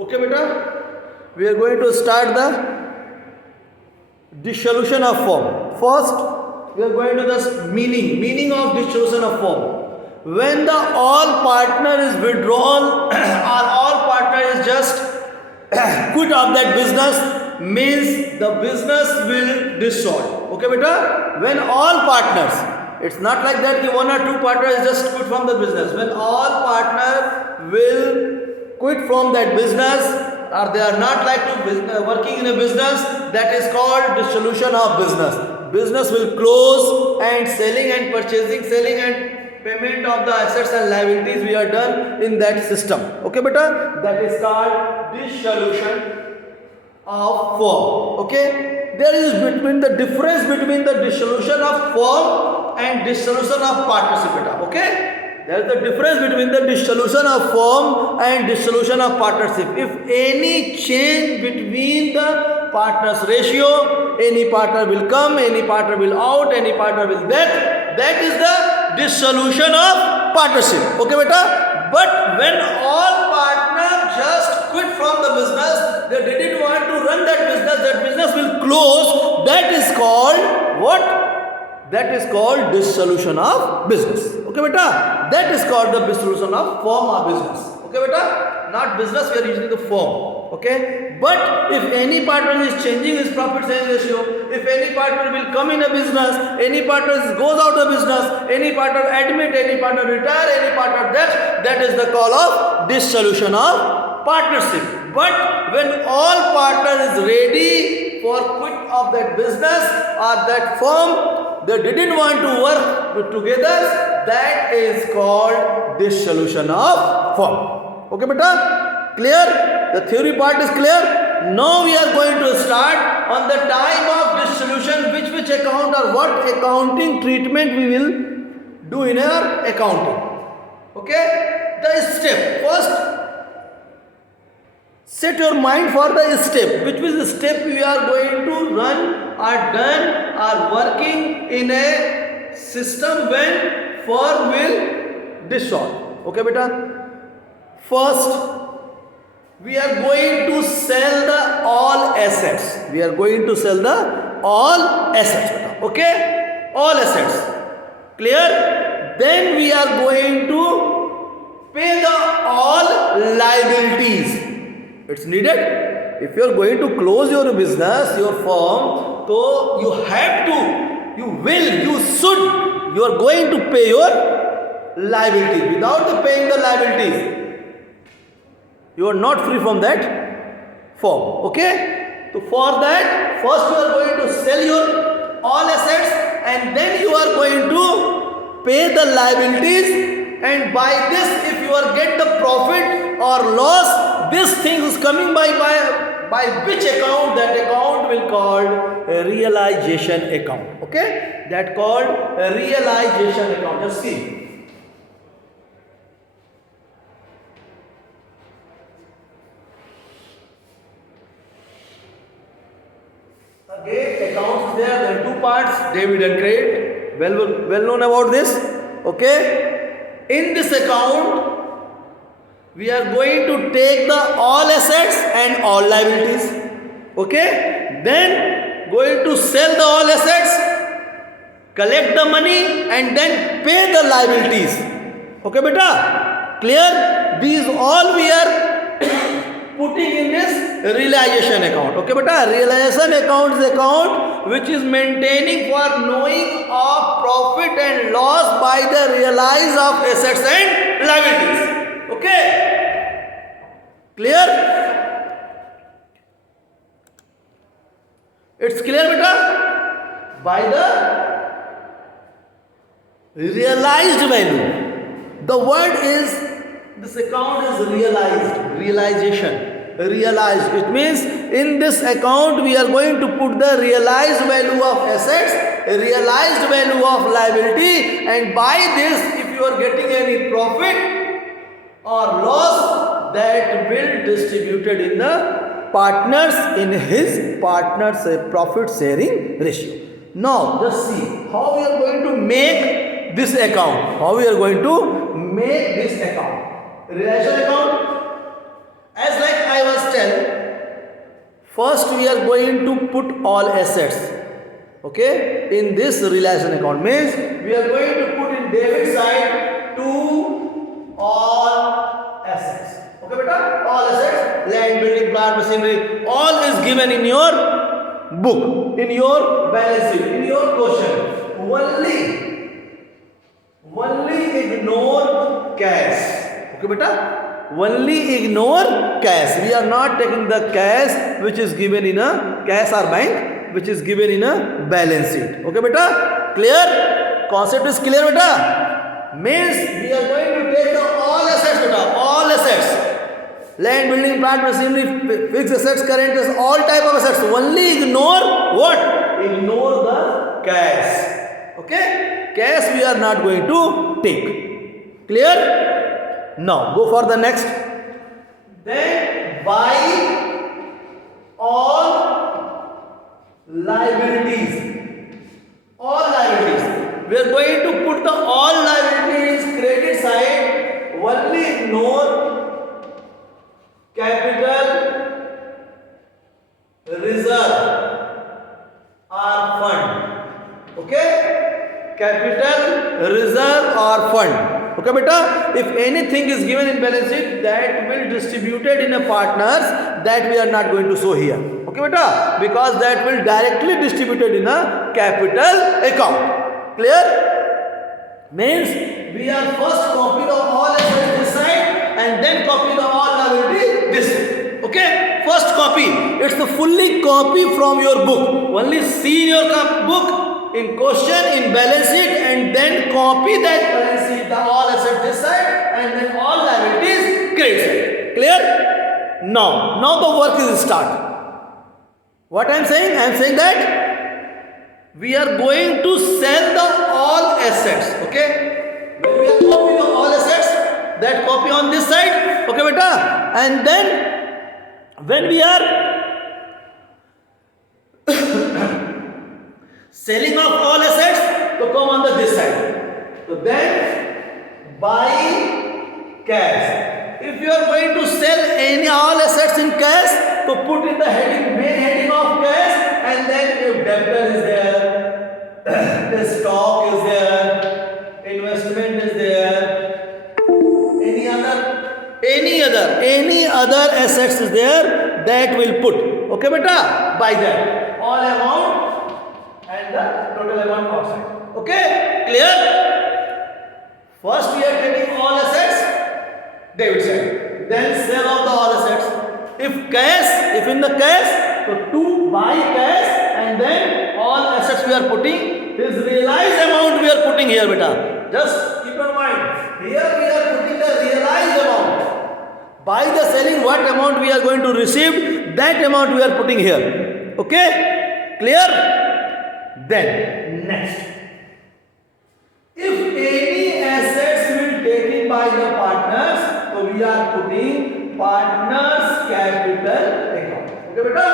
Okay, beta, we are going to start the dissolution of form. First, we are going to the meaning of dissolution of form. When the all partner is withdrawn or all partner is just quit of that business, means the business will dissolve. Okay, beta, when all partners, it's not like that the one or two partners just quit from the business. When all partners will quit from that business or they are not like to working in a business, that is called dissolution of business. Business will close and selling and purchasing, selling and payment of the assets and liabilities we are done in that system. Okay, beta, that is called dissolution of firm. Okay, there is between the difference between the dissolution of firm and dissolution of partnership, beta. Okay, there is the difference between the dissolution of firm and dissolution of partnership. If any change between the partners ratio, any partner will come, any partner will out, any partner will death, that is the dissolution of partnership. Okay, beta. But when all partners just quit from the business, they didn't want to run that business will close, that is called what? That is called dissolution of business. Okay, beta? That is called the dissolution of firm or business. Okay, beta? Not business, we are using the firm. Okay? But if any partner is changing his profit sharing ratio, if any partner will come in a business, any partner goes out of business, any partner admit, any partner retire, any partner death, that is the call of dissolution of partnership. But when all partner is ready for quit of that business or that firm, they didn't want to work together, that is called dissolution of firm. Okay, beta? Clear? The theory part is clear. Now we are going to start on the time of dissolution, which account or what accounting treatment we will do in our accounting. Okay? The step. First, set your mind for the step. Which is the step we are going to run or done or working in a system when firm will dissolve. Okay, beta? First, we are going to sell the all assets. We are going to sell the all assets. Beta. Okay? All assets. Clear? Then we are going to pay the all liabilities. It's needed. If you are going to close your business, your firm, so you have to, you will, you should, you are going to pay your liability. Without paying the liabilities, you are not free from that firm. Okay? So for that, first you are going to sell your all assets and then you are going to pay the liabilities. And by this, if you are get the profit or loss, this thing is coming by which account? That account will called a realization account. Okay? That called a realization account. Just see. Again, accounts is there are two parts, debit and credit. Well known about this. Okay? In this account, we are going to take the all assets and all liabilities. Okay? Then going to sell the all assets, collect the money and then pay the liabilities. Okay, beta? Clear? These all we are putting in this realization account. Okay, beta? Realization account is account which is maintaining for knowing of profit and loss by the realize of assets and liabilities. Okay? Clear? It's clear, beta? By the realized value. The word is, this account is realized. Realization. Realized. It means in this account we are going to put the realized value of assets, realized value of liability, and by this if you are getting any profit or loss, that will distributed in the partners in his partners profit sharing ratio. Now just see how we are going to make this account. How we are going to make this account. Realization account, as like I was first we are going to put all assets, okay, in this realization account. Means we are going to put in debit side to all assets. Okay beta, all assets, land, building, plant, machinery, all is given in your book, in your balance sheet, in your question. Only ignore cash. Okay beta, only ignore cash. We are not taking the cash which is given in a cash or bank, which is given in a balance sheet. Okay beta, clear? Concept is clear beta? Means we are going to take the all assets beta, all assets, land, building, plant, machinery, fixed assets, current assets, all type of assets. Only ignore what? Ignore the cash. Okay, cash we are not going to take. Clear? Now go for the next. Then buy all liabilities. All liabilities. We are going to put the all liabilities credit side. Only ignore capital reserve or fund. Okay, capital reserve or fund. Okay beta, if anything is given in balance sheet, that will distributed in a partners, that we are not going to show here. Okay beta, because that will directly distributed in a capital account. Clear? Means we are first copy the all assets this side and then copy the all liability this side. Okay, first copy, it's the fully copy from your book. Only see your book in question, in balance sheet, and then copy that balance sheet, the all assets this side and then all liabilities credit side. Clear? Now the work is start. What I am saying? I am saying that we are going to sell the all assets. Okay, when we are copying the all assets, that copy on this side. Okay beta, and then when we are selling off all assets, to come on this side. So then buy cash. If you are going to sell any all assets in cash, to put in the heading, main heading of cash, and then if debtor is there, the stock is there, investment is there, any other assets is there, that will put. Okay beta, by that all amount and the total amount outside. Okay, clear? First we are taking all assets, debit side, then sell off the all assets. If in the cash, so to buy cash and then all assets we are putting, this realized amount we are putting here beta. Just keep in mind, here we are putting the realized amount. By the selling, what amount we are going to receive, that amount we are putting here. Okay, clear? Then next, if any assets will taken by the partners, so we are putting partners capital account. Okay beta,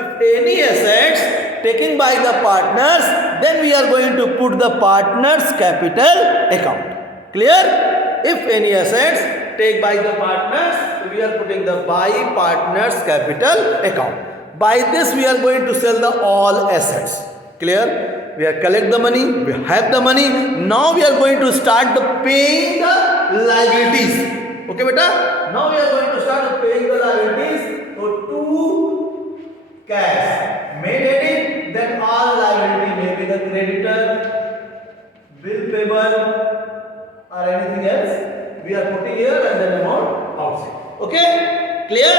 if any assets taken by the partners, then we are going to put the partners capital account. Clear? If any assets take by the partners, so we are putting the by partners capital account. By this we are going to sell the all assets. Clear? We are collect the money, we have the money. Now we are going to start the paying the liabilities. Okay beta? Now we are going to start paying the liabilities. So to cash, main heading, then all liability, maybe the creditor, bill payable or anything else, we are putting here and then amount outside. Okay? Clear?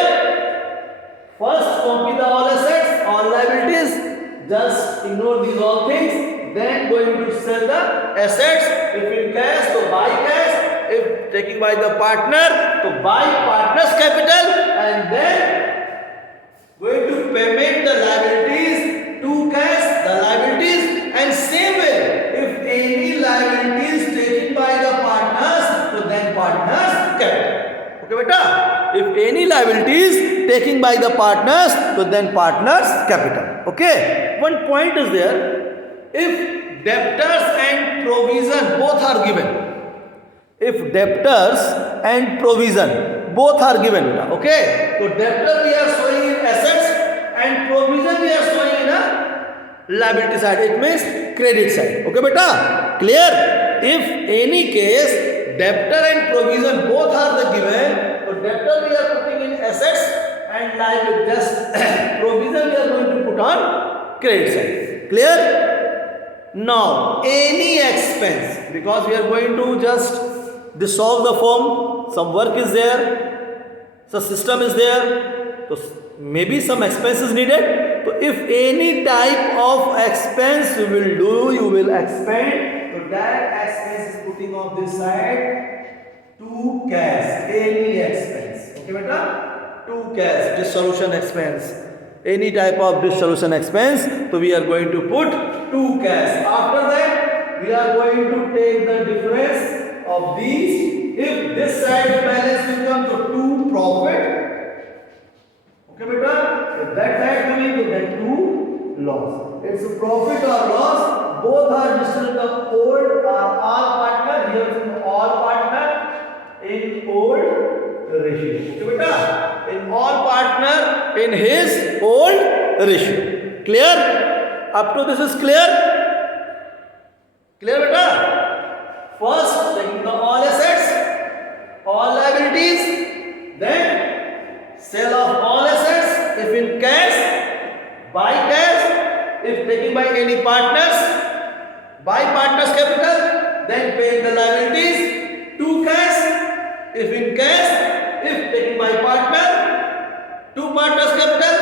First copy the all assets, all liabilities. Just ignore these all things. Then going to sell the assets. If in cash, so buy cash. If taking by the partner, to buy partner's capital. And then going to payment the liabilities to cash, the liabilities. And same way, if any liabilities taken by the partners, so then partner's capital. Okay beta? If any liabilities taken by the partners, so then partners capital. Okay, one point is there. If debtors and provision both are given, if debtors and provision both are given, okay, so debtor we are showing in assets and provision we are showing in a liability side. It means credit side. Okay, beta? Clear? If any case debtor and provision both are the given, so debtor we are putting in assets and liability. Just provision we are going to put on credit side. Clear? Now any expense, because we are going to just dissolve the firm, some work is there, so system is there, so maybe some expense is needed. So if any type of expense you will do, you will expend, so that expense is putting on this side to cash, any expense. Okay beta? To cash, dissolution expense, any type of dissolution expense, so we are going to put to cash. After that we are going to take the difference of these. If this side balance will come to 2 profit, okay beta, if that side coming to then 2 loss. It's a profit or loss, both are distributed of old or all partner. Here is all partner in old ratio. Okay beta, in all partner in his old ratio. Clear? Up to this is clear? Clear beta? First taking the all assets, all liabilities, then sale of all assets if in cash, buy cash, if taken by any partners, buy partners capital, then pay the liabilities to cash, if in cash, if taken by partner, to partners capital,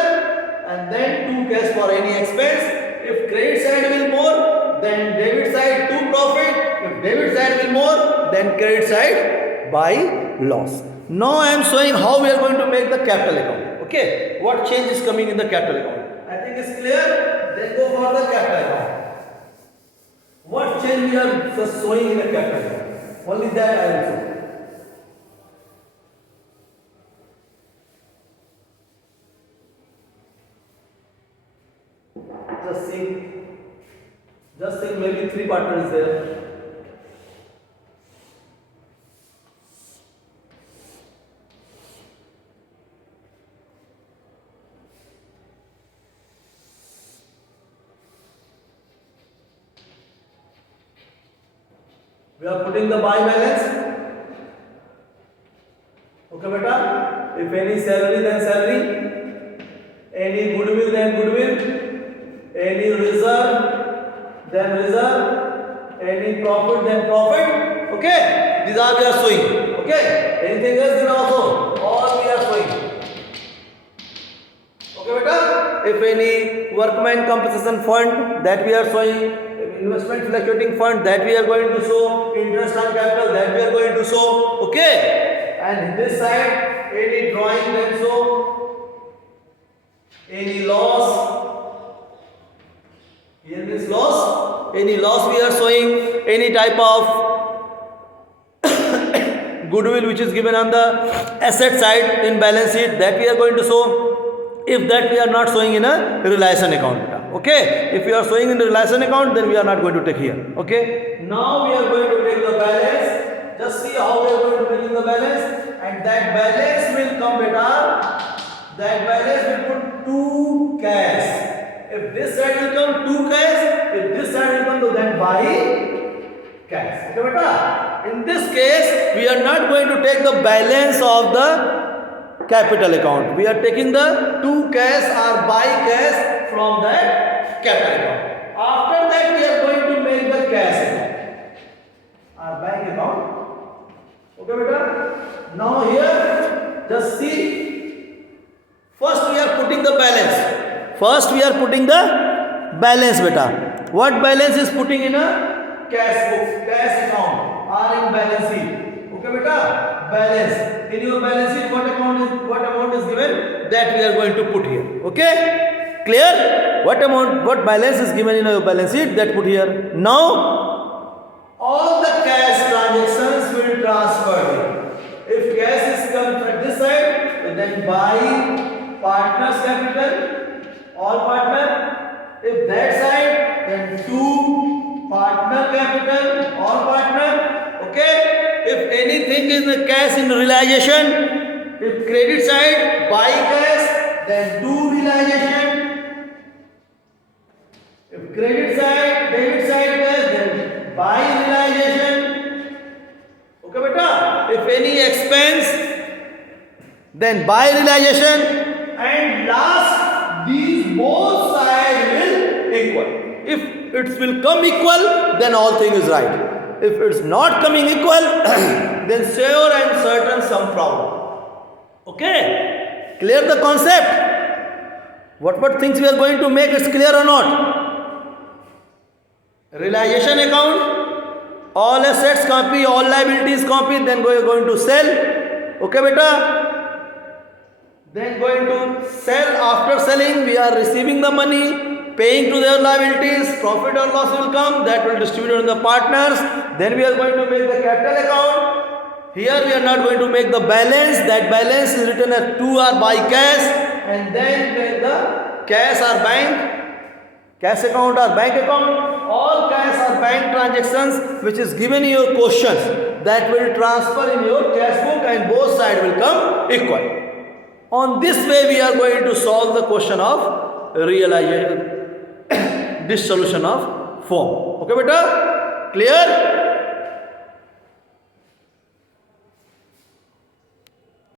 and then to cash for any expense. If credit side will more, then debit side to profit. If debit side will more, then credit side by loss. Now I am showing how we are going to make the capital account. Okay, what change is coming in the capital account? I think it's clear. Then go for the capital account. What change we are just showing in the capital account? Only that I will show. Just think maybe 3 partners there. We are putting the buy balance. Okay beta, if any salary then salary, any goodwill then goodwill, any reserve then reserve, any profit then profit. Okay, these are we are showing. Okay, anything else then also all we are showing. Okay beta, if any workman compensation fund that we are showing, investment fluctuating fund that we are going to show, interest on capital that we are going to show. Okay, and this side any drawing then show, any loss. Here means loss. Any loss we are showing, any type of goodwill which is given on the asset side in balance sheet that we are going to show. If that we are not showing in a relation account. Okay. If we are showing in the relation account, then we are not going to take here. Okay. Now we are going to take the balance. Just see how we are going to take the balance, and that balance will come beta. That balance will put to cash. If this side will come to cash, if this side will come to then buy cash. Okay beta? In this case, we are not going to take the balance of the capital account. We are taking the to cash or buy cash from that capital account. After that, we are going to make the cash account, our bank account. Okay beta? Now here, just see. First we are putting the balance. First we are putting the balance beta. What balance is putting in a cash book, cash account or in balance sheet. Okay beta? Balance. In your balance sheet what amount is given, that we are going to put here. Okay? Clear? What balance is given in your balance sheet, that put here. Now all the cash transactions will transfer here. If cash is come from this side, then buy partners capital. All partner. If that side, then to partner capital, all partner. Okay. If anything is the cash in realization, if credit side, buy cash, then do realization. If credit side, debit side cash, then buy realization. Okay, beta. If any expense, then buy realization. And last, these both sides will equal. If it will come equal, then all thing is right. If it's not coming equal, then sure and certain some problem. Okay? Clear the concept? What things we are going to make, it's clear or not? Realization account, all assets copy, all liabilities copy, then we are going to sell. Okay, beta? Then going to sell. After selling, we are receiving the money, paying to their liabilities, profit or loss will come, that will distribute on the partners. Then we are going to make the capital account. Here we are not going to make the balance. That balance is written as 2R by cash, and then make the cash or cash account or bank account. All cash or bank transactions which is given in your questions, that will transfer in your cash book and both sides will come equal. On this way we are going to solve the question of realization, dissolution of form. Okay, beta? Clear?